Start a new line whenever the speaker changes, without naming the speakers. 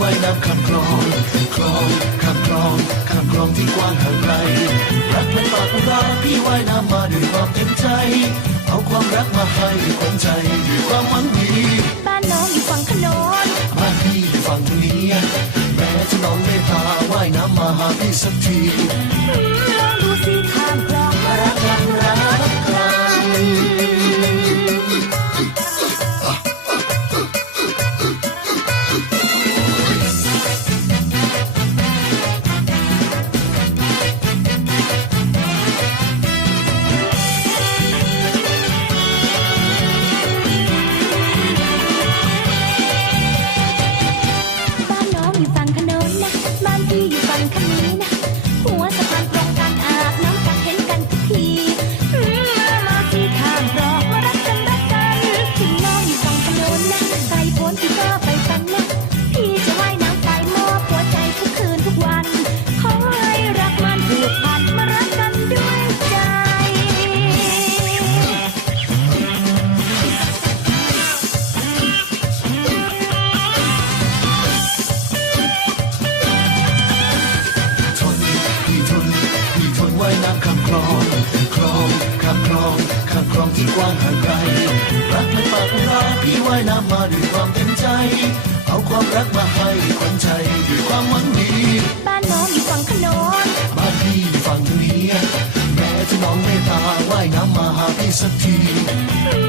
ว่ายน้ำข้ามคลองคลองข้ามคลองข้ามคลองที่กว้างห่างไกลรักไม่นปากุราพี่ว่ายน้ำมาด้วยความเต็มใจ เอาความรักมาให้ด้วยความใจด้วยความหวังดี
บ้านน้องอยู่ฝั่งขนน
บ้านพี่อยู่ฝั่งทะเลแม้จะน้องไม่พาว่ายน้ำมาหาพี่สักที ว้างห่างไกลรักเป็นปากรักพี่ว่ายน้ำมาด้วยความเต็มใจ เอาความรักมาให้ขวัญใจด้วยความหวังดี
บ้านน้องอยู่ฝั่งขนน
บ้านพี่อยู่ฝั่งนี้แม้จะน้องไม่ตาว่ายน้ำมาหาพี่สักที
อ